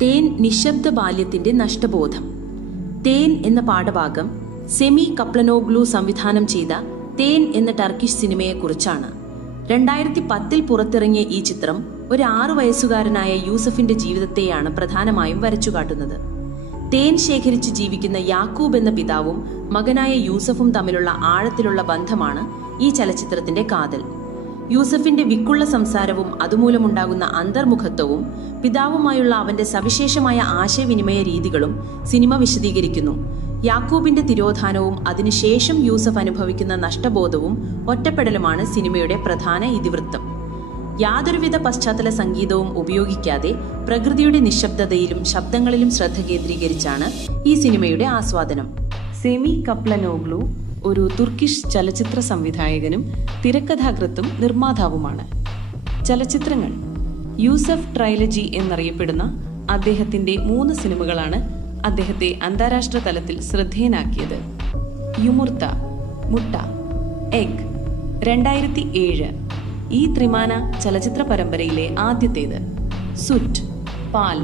തേൻ നിശബ്ദ ബാല്യത്തിന്റെ നഷ്ടബോധം. തേൻ എന്ന പാഠഭാഗം സെമി കപ്ലനോഗ്ലു സംവിധാനം ചെയ്ത തേൻ എന്ന ടർക്കിഷ് സിനിമയെക്കുറിച്ചാണ്. 2010 പുറത്തിറങ്ങിയ ഈ ചിത്രം ഒരു 6 വയസ്സുകാരനായ യൂസഫിന്റെ ജീവിതത്തെയാണ് പ്രധാനമായും വരച്ചുകാട്ടുന്നത്. തേൻ ശേഖരിച്ച് ജീവിക്കുന്ന യാക്കൂബ് എന്ന പിതാവും മകനായ യൂസഫും തമ്മിലുള്ള ആഴത്തിലുള്ള ബന്ധമാണ് ഈ ചലച്ചിത്രത്തിന്റെ കാതൽ. യൂസഫിന്റെ വിക്കുള്ള സംസാരവും അതുമൂലമുണ്ടാകുന്ന അന്തർമുഖത്വവും പിതാവുമായുള്ള അവന്റെ സവിശേഷമായ ആശയവിനിമയ രീതികളും സിനിമ വിശദീകരിക്കുന്നു. യാക്കൂബിന്റെ തിരോധാനവും അതിനുശേഷം യൂസഫ് അനുഭവിക്കുന്ന നഷ്ടബോധവും ഒറ്റപ്പെടലുമാണ് സിനിമയുടെ പ്രധാന ഇതിവൃത്തം. യാതൊരുവിധ പശ്ചാത്തല സംഗീതവും ഉപയോഗിക്കാതെ പ്രകൃതിയുടെ നിശബ്ദതയിലും ശബ്ദങ്ങളിലും ശ്രദ്ധ കേന്ദ്രീകരിച്ചാണ് ഈ സിനിമയുടെ ആസ്വാദനം. സെമി കപ്ലനോഗ്ലു ഒരു തുർക്കിഷ് ചലച്ചിത്ര സംവിധായകനും തിരക്കഥാകൃത്തും നിർമ്മാതാവുമാണ്. ചലച്ചിത്രങ്ങൾ യൂസഫ് ട്രൈലജി എന്നറിയപ്പെടുന്ന അദ്ദേഹത്തിന്റെ 3 സിനിമകളാണ് അദ്ദേഹത്തെ അന്താരാഷ്ട്ര തലത്തിൽ ശ്രദ്ധേയനാക്കിയത്. യുമുർത്ത, മുട്ട, എഗ് 2007 ഈ ത്രിമാന ചലച്ചിത്ര പരമ്പരയിലെ ആദ്യത്തേത്. സുറ്റ്, പാൽ,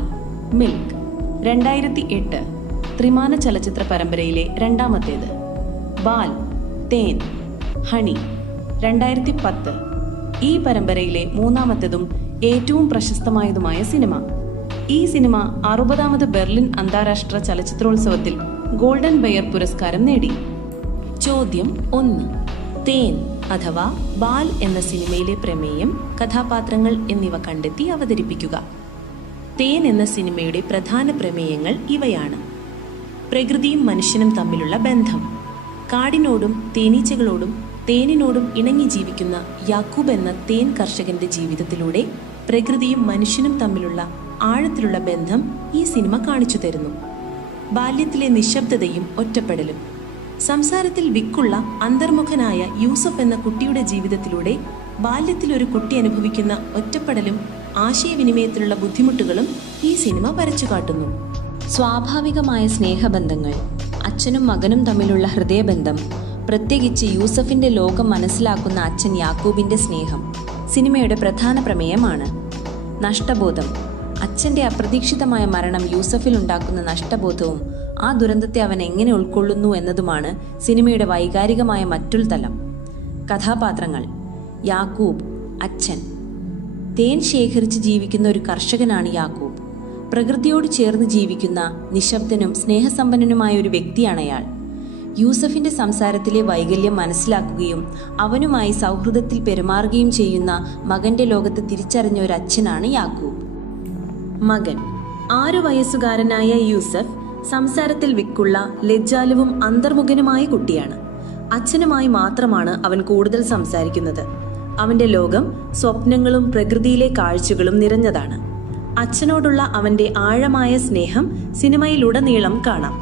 മിൽക്ക് 2008 ത്രിമാന ചലച്ചിത്ര പരമ്പരയിലെ രണ്ടാമത്തേത്. ബാൽ, തേൻ, ഹണി 2010 ഈ പരമ്പരയിലെ മൂന്നാമത്തേതും ഏറ്റവും പ്രശസ്തമായതുമായ സിനിമ. ഈ സിനിമ 60ാമത് ബെർലിൻ അന്താരാഷ്ട്ര ചലച്ചിത്രോത്സവത്തിൽ ഗോൾഡൻ ബെയർ പുരസ്കാരം നേടി. ചോദ്യം 1. തേൻ അഥവാ ബാൽ എന്ന സിനിമയിലെ പ്രമേയം, കഥാപാത്രങ്ങൾ എന്നിവ കണ്ടെത്തി അവതരിപ്പിക്കുക. തേൻ എന്ന സിനിമയുടെ പ്രധാന പ്രമേയങ്ങൾ ഇവയാണ്: പ്രകൃതിയും മനുഷ്യനും തമ്മിലുള്ള ബന്ധം, കാടിനോടും തേനീച്ചകളോടും തേനിനോടും ഇണങ്ങി ജീവിക്കുന്ന യാക്കൂബ് എന്ന തേൻ കർഷകന്റെ ജീവിതത്തിലൂടെ പ്രകൃതിയും മനുഷ്യനും തമ്മിലുള്ള ആഴത്തിലുള്ള ബന്ധം ഈ സിനിമ കാണിച്ചു തരുന്നു. ബാല്യത്തിലെ നിശബ്ദതയും ഒറ്റപ്പെടലും, സംസാരത്തിൽ വിക്കുള്ള അന്തർമുഖനായ യൂസഫ് എന്ന കുട്ടിയുടെ ജീവിതത്തിലൂടെ ബാല്യത്തിൽ ഒരു കുട്ടി അനുഭവിക്കുന്ന ഒറ്റപ്പെടലും ആശയവിനിമയത്തിലുള്ള ബുദ്ധിമുട്ടുകളും ഈ സിനിമ വരച്ചു കാട്ടുന്നു. സ്വാഭാവികമായ സ്നേഹബന്ധങ്ങൾ, അച്ഛനും മകനും തമ്മിലുള്ള ഹൃദയബന്ധം, പ്രത്യേകിച്ച് യൂസഫിന്റെ ലോകം മനസ്സിലാക്കുന്ന അച്ഛൻ യാക്കൂബിന്റെ സ്നേഹം സിനിമയുടെ പ്രധാന പ്രമേയമാണ്. നഷ്ടബോധം, അച്ഛന്റെ അപ്രതീക്ഷിതമായ മരണം യൂസഫിൽ ഉണ്ടാക്കുന്ന നഷ്ടബോധവും ആ ദുരന്തത്തെ അവൻ എങ്ങനെ ഉൾക്കൊള്ളുന്നു എന്നതുമാണ് സിനിമയുടെ വൈകാരികമായ മറ്റൊരു തലം. കഥാപാത്രങ്ങൾ: യാക്കൂബ്, അച്ഛൻ. തേൻ ശേഖരിച്ച് ജീവിക്കുന്ന ഒരു കർഷകനാണ് യാക്കൂബ്. പ്രകൃതിയോട് ചേർന്ന് ജീവിക്കുന്ന നിശബ്ദനും സ്നേഹസമ്പന്നനുമായ ഒരു വ്യക്തിയാണ് അയാൾ. യൂസഫിന്റെ സംസാരത്തിലെ വൈകല്യം മനസ്സിലാക്കുകയും അവനുമായി സൗഹൃദത്തിൽ പെരുമാറുകയും ചെയ്യുന്ന മകന്റെ ലോകത്ത് തിരിച്ചറിഞ്ഞ ഒരു അച്ഛനാണ് യാക്കൂബ്. മകൻ: 6 വയസ്സുകാരനായ യൂസഫ് സംസാരത്തിൽ വിക്കുള്ള, ലജ്ജാലുവും അന്തർമുഖനുമായ കുട്ടിയാണ്. അച്ഛനുമായി മാത്രമാണ് അവൻ കൂടുതൽ സംസാരിക്കുന്നത്. അവന്റെ ലോകം സ്വപ്നങ്ങളും പ്രകൃതിയിലെ കാഴ്ചകളും നിറഞ്ഞതാണ്. അച്ഛനോടുള്ള അവന്റെ ആഴമായ സ്നേഹം സിനിമയിലുടനീളം കാണാം.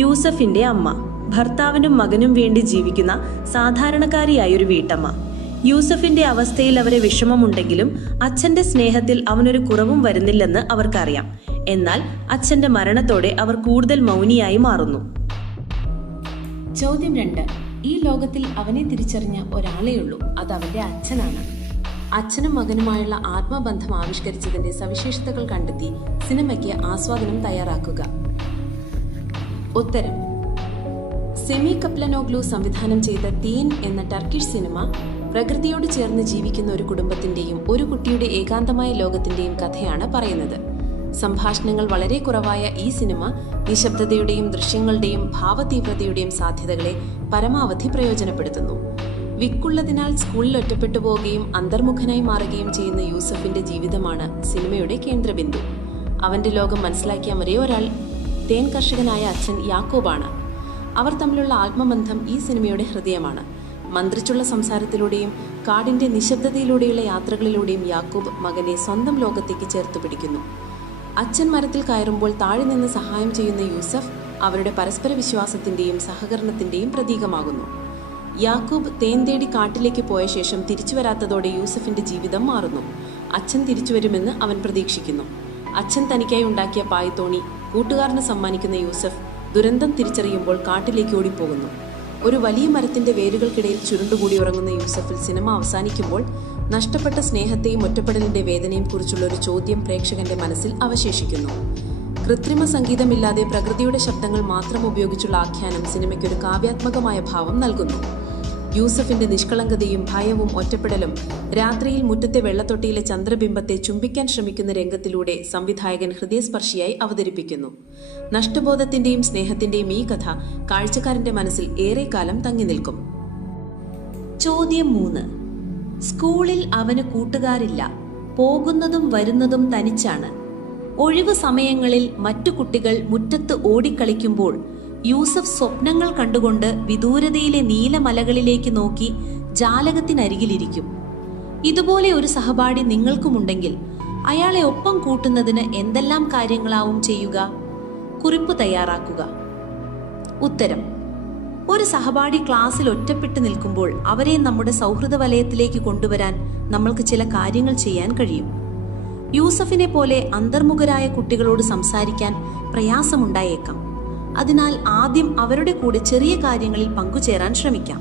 യൂസഫിന്റെ അമ്മ: ഭർത്താവിനും മകനും വേണ്ടി ജീവിക്കുന്ന സാധാരണക്കാരിയായൊരു വീട്ടമ്മ. യൂസഫിന്റെ അവസ്ഥയിൽ അവരെ വിഷമമുണ്ടെങ്കിലും അച്ഛന്റെ സ്നേഹത്തിൽ അവനൊരു കുറവും വരുന്നില്ലെന്ന് അവർക്കറിയാം. എന്നാൽ അച്ഛന്റെ മരണത്തോടെ അവർ കൂടുതൽ മൗനിയായി മാറുന്നു. ചോദ്യം 2. ഈ ലോകത്തിൽ അവനെ തിരിച്ചറിഞ്ഞ ഒരാളെയുള്ളൂ, അത് അവന്റെ അച്ഛനാണ്. അച്ഛനും മകനുമായുള്ള ആത്മബന്ധം ആവിഷ്കരിച്ചതിന്റെ സവിശേഷതകൾ കണ്ടെത്തി സിനിമയ്ക്ക് ആസ്വാദനം തയ്യാറാക്കുക. ഉത്തരം: സെമി കപ്ലനോഗ്ലു സംവിധാനം ചെയ്ത തേൻ എന്ന ടർക്കിഷ് സിനിമ പ്രകൃതിയോട് ചേർന്ന് ജീവിക്കുന്ന ഒരു കുടുംബത്തിന്റെയും ഒരു കുട്ടിയുടെ ഏകാന്തമായ ലോകത്തിന്റെയും കഥയാണ് പറയുന്നത്. സംഭാഷണങ്ങൾ വളരെ കുറവായ ഈ സിനിമ നിശബ്ദതയുടെയും ദൃശ്യങ്ങളുടെയും ഭാവതീവ്രതയുടെയും സാധ്യതകളെ പരമാവധി പ്രയോജനപ്പെടുത്തുന്നു. വിക്കുള്ളതിനാൽ സ്കൂളിൽ ഒറ്റപ്പെട്ടു പോവുകയും അന്തർമുഖനായി മാറുകയും ചെയ്യുന്ന യൂസഫിന്റെ ജീവിതമാണ് സിനിമയുടെ കേന്ദ്രബിന്ദു. അവന്റെ ലോകം മനസ്സിലാക്കിയ ഒരേ ഒരാൾ തേൻ കർഷകനായ അച്ഛൻ യാക്കൂബാണ്. അവർ തമ്മിലുള്ള ആത്മബന്ധം ഈ സിനിമയുടെ ഹൃദയമാണ്. മന്ത്രിച്ചുള്ള സംസാരത്തിലൂടെയും കാടിന്റെ നിശബ്ദതയിലൂടെയുള്ള യാത്രകളിലൂടെയും യാക്കൂബ് മകനെ സ്വന്തം ലോകത്തേക്ക് ചേർത്തു പിടിക്കുന്നു. അച്ഛൻ മരത്തിൽ കയറുമ്പോൾ താഴെ നിന്ന് സഹായം ചെയ്യുന്ന യൂസഫ് അവരുടെ പരസ്പര വിശ്വാസത്തിന്റെയും സഹകരണത്തിന്റെയും പ്രതീകമാകുന്നു. യാക്കൂബ് തേൻ തേടി കാട്ടിലേക്ക് പോയ ശേഷം തിരിച്ചു വരാത്തതോടെ യൂസഫിന്റെ ജീവിതം മാറുന്നു. അച്ഛൻ തിരിച്ചു വരുമെന്ന് അവൻ പ്രതീക്ഷിക്കുന്നു. അച്ഛൻ തനിക്കായി ഉണ്ടാക്കിയ പായ്ത്തോണി കൂട്ടുകാരന് സമ്മാനിക്കുന്ന യൂസഫ് ദുരന്തം തിരിച്ചറിയുമ്പോൾ കാട്ടിലേക്ക് ഓടിപ്പോകുന്നു. ഒരു വലിയ മരത്തിന്റെ വേരുകൾക്കിടയിൽ ചുരുണ്ടുകൂടി ഉറങ്ങുന്ന യൂസഫിൽ സിനിമ അവസാനിക്കുമ്പോൾ നഷ്ടപ്പെട്ട സ്നേഹത്തെയും ഒറ്റപ്പെടലിന്റെ വേദനയും കുറിച്ചുള്ള ഒരു ചോദ്യം പ്രേക്ഷകന്റെ മനസ്സിൽ അവശേഷിക്കുന്നു. കൃത്രിമ സംഗീതമില്ലാതെ പ്രകൃതിയുടെ ശബ്ദങ്ങൾ മാത്രം ഉപയോഗിച്ചുള്ള ആഖ്യാനം സിനിമയ്ക്കൊരു കാവ്യാത്മകമായ ഭാവം നൽകുന്നു. യൂസഫിന്റെ നിഷ്കളങ്കതയും ഭയവും ഒറ്റപ്പെടലും രാത്രിയിൽ മുറ്റത്തെ വെള്ളത്തൊട്ടിയിലെ ചന്ദ്രബിംബത്തെ ചുംബിക്കാൻ ശ്രമിക്കുന്ന രംഗത്തിലൂടെ സംവിധായകൻ ഹൃദയസ്പർശിയായി അവതരിപ്പിക്കുന്നു. നഷ്ടബോധത്തിന്റെയും സ്നേഹത്തിന്റെയും ഈ കഥ കാഴ്ചക്കാരന്റെ മനസ്സിൽ ഏറെക്കാലം തങ്ങി നിൽക്കും. ചോദ്യം 3. സ്കൂളിൽ അവന് കൂട്ടുകാരില്ല. പോകുന്നതും വരുന്നതും തനിച്ചാണ്. ഒഴിവു സമയങ്ങളിൽ മറ്റു കുട്ടികൾ മുറ്റത്ത് ഓടിക്കളിക്കുമ്പോൾ യൂസഫ് സ്വപ്നങ്ങൾ കണ്ടുകൊണ്ട് വിദൂരതയിലെ നീലമലകളിലേക്ക് നോക്കി ജാലകത്തിനരികിലിരിക്കും. ഇതുപോലെ ഒരു സഹപാഠി നിങ്ങൾക്കുമുണ്ടെങ്കിൽ അയാളെ ഒപ്പം കൂട്ടുന്നതിന് എന്തെല്ലാം കാര്യങ്ങളാവും ചെയ്യുക? കുറിപ്പ് തയ്യാറാക്കുക. ഉത്തരം: ഒരു സഹപാഠി ക്ലാസ്സിൽ ഒറ്റപ്പെട്ടു നിൽക്കുമ്പോൾ അവരെ നമ്മുടെ സൗഹൃദ വലയത്തിലേക്ക് കൊണ്ടുവരാൻ നമ്മൾക്ക് ചില കാര്യങ്ങൾ ചെയ്യാൻ കഴിയും. യൂസഫിനെ പോലെ അന്തർമുഖരായ കുട്ടികളോട് സംസാരിക്കാൻ പ്രയാസമുണ്ടായേക്കാം. അതിനാൽ ആദ്യം അവരുടെ കൂടെ ചെറിയ കാര്യങ്ങളിൽ പങ്കുചേരാൻ ശ്രമിക്കാം.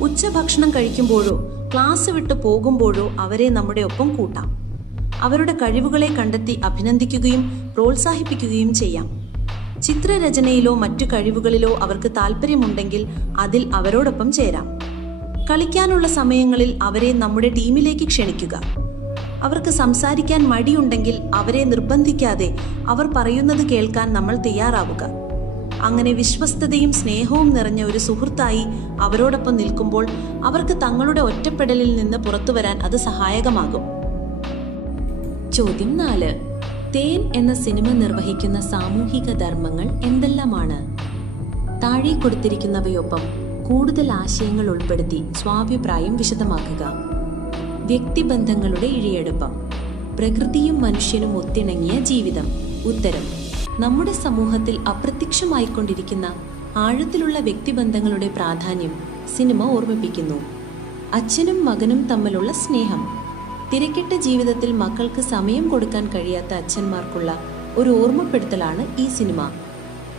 ഉച്ചഭക്ഷണം കഴിക്കുമ്പോഴോ ക്ലാസ് വിട്ടു പോകുമ്പോഴോ അവരെ നമ്മുടെ ഒപ്പം കൂട്ടാം. അവരുടെ കഴിവുകളെ കണ്ടെത്തി അഭിനന്ദിക്കുകയും പ്രോത്സാഹിപ്പിക്കുകയും ചെയ്യാം. ചിത്രരചനയിലോ മറ്റു കഴിവുകളിലോ അവർക്ക് താല്പര്യമുണ്ടെങ്കിൽ അതിൽ അവരോടൊപ്പം ചേരാം. കളിക്കാനുള്ള സമയങ്ങളിൽ അവരെ നമ്മുടെ ടീമിലേക്ക് ക്ഷണിക്കുക. അവർക്ക് സംസാരിക്കാൻ മടിയുണ്ടെങ്കിൽ അവരെ നിർബന്ധിക്കാതെ അവർ പറയുന്നത് കേൾക്കാൻ നമ്മൾ തയ്യാറാവുക. അങ്ങനെ വിശ്വസ്തതയും സ്നേഹവും നിറഞ്ഞ ഒരു സുഹൃത്തായി അവരോടൊപ്പം നിൽക്കുമ്പോൾ അവർക്ക് തങ്ങളുടെ ഒറ്റപ്പെടലിൽ നിന്ന് പുറത്തുവരാൻ അത് സഹായകമാകും. ചോദ്യം 4. തേൻ എന്ന സിനിമ നിർവഹിക്കുന്ന സാമൂഹിക ധർമ്മങ്ങൾ എന്തെല്ലാമാണ്? താഴെ കൊടുത്തിരിക്കുന്നവയൊപ്പം കൂടുതൽ ആശയങ്ങൾ ഉൾപ്പെടുത്തി സ്വാഭിപ്രായം വിശദമാക്കുക. വ്യക്തിബന്ധങ്ങളുടെ ഇഴയെടുപ്പം. പ്രകൃതിയും മനുഷ്യനും ഒത്തിണങ്ങിയ ജീവിതം. ഉത്തരം: നമ്മുടെ സമൂഹത്തിൽ അപ്രത്യക്ഷമായിക്കൊണ്ടിരിക്കുന്ന ആഴത്തിലുള്ള വ്യക്തിബന്ധങ്ങളുടെ പ്രാധാന്യം സിനിമ ഓർമ്മിപ്പിക്കുന്നു. അച്ഛനും മകനും തമ്മിലുള്ള സ്നേഹം. തിരക്കിട്ട ജീവിതത്തിൽ മക്കൾക്ക് സമയം കൊടുക്കാൻ കഴിയാത്ത അച്ഛന്മാർക്കുള്ള ഒരു ഓർമ്മപ്പെടുത്തലാണ് ഈ സിനിമ.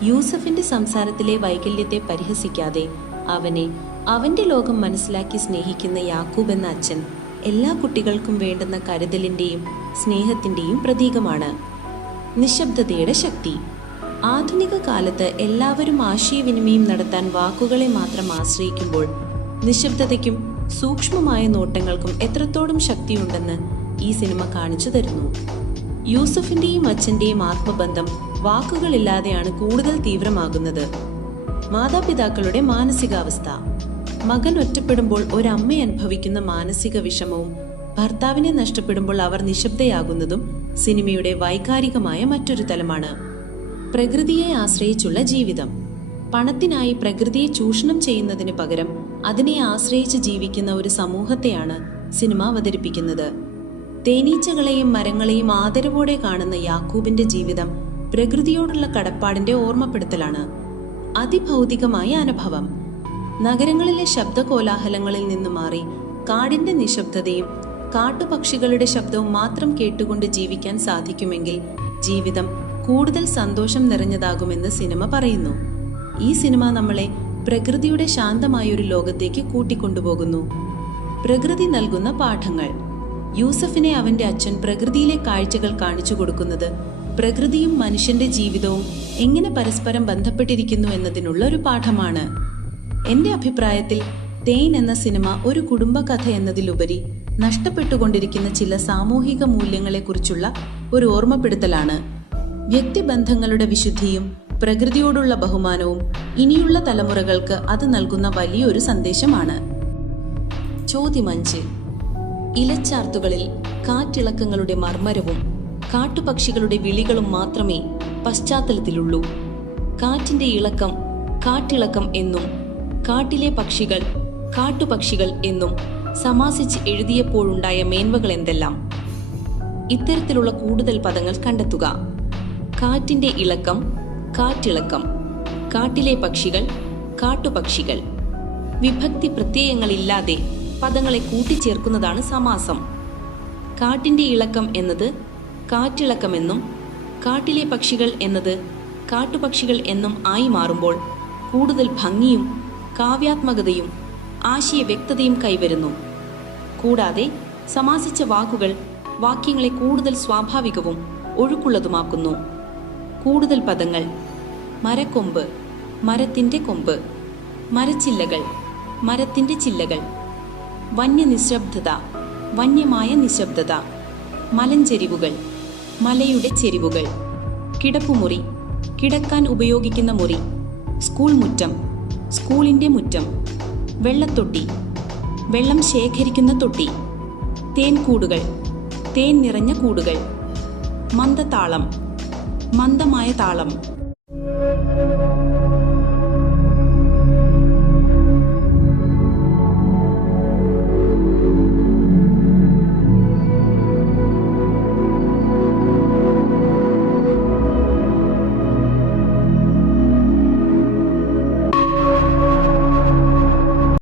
യൂസഫിന്റെ സംസാരത്തിലെ വൈകല്യത്തെ പരിഹസിക്കാതെ അവനെ അവന്റെ ലോകം മനസ്സിലാക്കി സ്നേഹിക്കുന്ന യാക്കൂബ് എന്ന അച്ഛൻ എല്ലാ കുട്ടികൾക്കും വേണ്ടുന്ന കരുതലിന്റെയും സ്നേഹത്തിന്റെയും പ്രതീകമാണ്. നിശബ്ദതയുടെ ശക്തി. ആധുനിക കാലത്ത് എല്ലാവരും ആശയവിനിമയം നടത്താൻ വാക്കുകളെ മാത്രം ആശ്രയിക്കുമ്പോൾ നിശബ്ദതയ്ക്കും സൂക്ഷ്മമായ നോട്ടങ്ങൾക്കും എത്രത്തോളം ശക്തിയുണ്ടെന്ന് ഈ സിനിമ കാണിച്ചു തരുന്നു. യൂസഫിന്റെയും അച്ഛന്റെയും ആത്മബന്ധം വാക്കുകളില്ലാതെയാണ് കൂടുതൽ തീവ്രമാകുന്നത്. മാതാപിതാക്കളുടെ മാനസികാവസ്ഥ. മകൻ ഒറ്റപ്പെടുമ്പോൾ ഒരമ്മ അനുഭവിക്കുന്ന മാനസിക വിഷമവും ഭർത്താവിനെ നഷ്ടപ്പെടുമ്പോൾ അവർ നിശബ്ദയാകുന്നതും സിനിമയുടെ വൈകാരികമായ മറ്റൊരു തലമാണ്. പ്രകൃതിയെ ആശ്രയിച്ചുള്ള ജീവിതം. പണത്തിനായി പ്രകൃതിയെ ചൂഷണം ചെയ്യുന്നതിന് പകരം അതിനെ ആശ്രയിച്ച് ജീവിക്കുന്ന ഒരു സമൂഹത്തെയാണ് സിനിമ അവതരിപ്പിക്കുന്നത്. തേനീച്ചകളെയും മരങ്ങളെയും ആദരവോടെ കാണുന്ന യാക്കൂബിന്റെ ജീവിതം പ്രകൃതിയോടുള്ള കടപ്പാടിന്റെ ഓർമ്മപ്പെടുത്തലാണ്. അതിഭൗതികമായ അനുഭവം. നഗരങ്ങളിലെ ശബ്ദകോലാഹലങ്ങളിൽ നിന്ന് മാറി കാടിന്റെ നിശബ്ദതയും കാട്ടുപക്ഷികളുടെ ശബ്ദവും മാത്രം കേട്ടുകൊണ്ട് ജീവിക്കാൻ സാധിക്കുമെങ്കിൽ ജീവിതം കൂടുതൽ സന്തോഷം നിറഞ്ഞതാകുമെന്ന് സിനിമ പറയുന്നു. ഈ സിനിമ നമ്മളെ പ്രകൃതിയുടെ ശാന്തമായൊരു ലോകത്തേക്ക് കൂട്ടിക്കൊണ്ടുപോകുന്നു. പ്രകൃതി നൽകുന്ന പാഠങ്ങൾ. യൂസഫിനെ അവന്റെ അച്ഛൻ പ്രകൃതിയിലെ കാഴ്ചകൾ കാണിച്ചു കൊടുക്കുന്നത് പ്രകൃതിയും മനുഷ്യന്റെ ജീവിതവും എങ്ങനെ പരസ്പരം ബന്ധപ്പെട്ടിരിക്കുന്നു എന്നതിനുള്ള ഒരു പാഠമാണ്. എന്റെ അഭിപ്രായത്തിൽ തേൻ എന്ന സിനിമ ഒരു കുടുംബകഥ എന്നതിലുപരി നഷ്ടപ്പെട്ടുകൊണ്ടിരിക്കുന്ന ചില സാമൂഹിക മൂല്യങ്ങളെക്കുറിച്ചുള്ള ഒരു ഓർമ്മപ്പെടുത്തലാണ്. വ്യക്തിബന്ധങ്ങളുടെ വിശുദ്ധിയും പ്രകൃതിയോടുള്ള ബഹുമാനവും ഇനിയുള്ള തലമുറകൾക്ക് അത് നൽകുന്ന വലിയൊരു സന്ദേശമാണ്. ചോദ്യം 5. ഇലച്ചാർത്തുകളിൽ കാറ്റിളക്കങ്ങളുടെ മർമ്മരവും കാട്ടുപക്ഷികളുടെ വിളികളും മാത്രമേ പശ്ചാത്തലത്തിലുള്ളൂ. കാറ്റിന്റെ ഇളക്കം കാട്ടിളക്കം എന്നും കാട്ടിലെ പക്ഷികൾ കാട്ടുപക്ഷികൾ എന്നും സമാസിച്ച് എഴുതിയപ്പോഴുണ്ടായ മേന്മകൾ എന്തെല്ലാം? ഇത്തരത്തിലുള്ള കൂടുതൽ പദങ്ങൾ കണ്ടെത്തുക. കാറ്റിന്റെ ഇളക്കം കാറ്റിളക്കം. കാട്ടിലെ പക്ഷികൾ കാട്ടുപക്ഷികൾ. വിഭക്തി പ്രത്യയങ്ങളില്ലാതെ പദങ്ങളെ കൂട്ടിച്ചേർക്കുന്നതാണ് സമാസം. കാറ്റിന്റെ ഇളക്കം എന്നത് കാറ്റിളക്കമെന്നും കാട്ടിലെ പക്ഷികൾ എന്നത് കാട്ടുപക്ഷികൾ എന്നും ആയി മാറുമ്പോൾ കൂടുതൽ ഭംഗിയും കാവ്യാത്മകതയും ആശയ വ്യക്തതയും കൈവരുന്നു. കൂടാതെ സമാസിച്ച വാക്കുകൾ വാക്യങ്ങളെ കൂടുതൽ സ്വാഭാവികവും ഒഴുക്കുള്ളതുമാക്കുന്നു. കൂടുതൽ പദങ്ങൾ: മരക്കൊമ്പ്, മരത്തിൻ്റെ കൊമ്പ്; മരച്ചില്ലകൾ, മരത്തിൻ്റെ ചില്ലകൾ; വന്യനിശബ്ദത, വന്യമായ നിശബ്ദത; മലഞ്ചെരിവുകൾ, മലയുടെ ചെരിവുകൾ; കിടപ്പുമുറി, കിടക്കാൻ ഉപയോഗിക്കുന്ന മുറി; സ്കൂൾ മുറ്റം, സ്കൂളിൻ്റെ മുറ്റം; വെള്ളത്തൊട്ടി, വെള്ളം ശേഖരിക്കുന്ന തൊട്ടി; തേൻകൂടുകൾ, തേൻ നിറഞ്ഞ കൂടുകൾ; മന്ദതാളം, മന്ദമായ താളം;